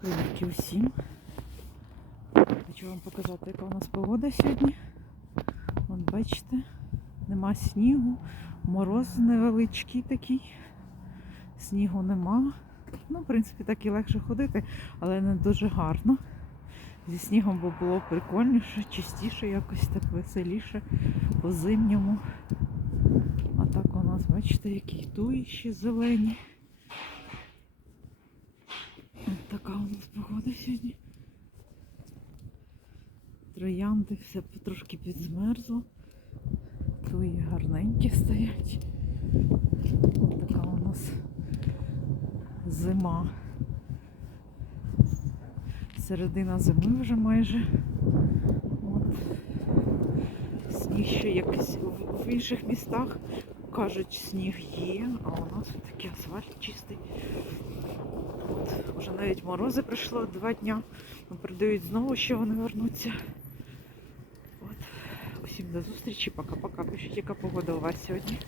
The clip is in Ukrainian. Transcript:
Привітки усім. Хочу вам показати, яка у нас погода сьогодні. Вон бачите, нема снігу, мороз невеличкий такий, снігу нема. Ну, в принципі, так і легше ходити, але не дуже гарно. Зі снігом би було прикольніше, чистіше, якось так веселіше по зимньому. А так у нас, бачите, які туї ще зелені. Ось така у нас погода сьогодні. Троянди все трошки підзмерзло. Туї гарненькі стоять. Ось така у нас зима. Середина зими вже майже. От. Сніг ще якийсь в- в інших містах кажуть, сніг є, а у нас такий асфальт чистий. Навіть морози пройшло два. Ну, Передають знову, що вони вернуться. От. Усім до зустрічі, пока-пока. Пишіть, яка погода у вас сьогодні.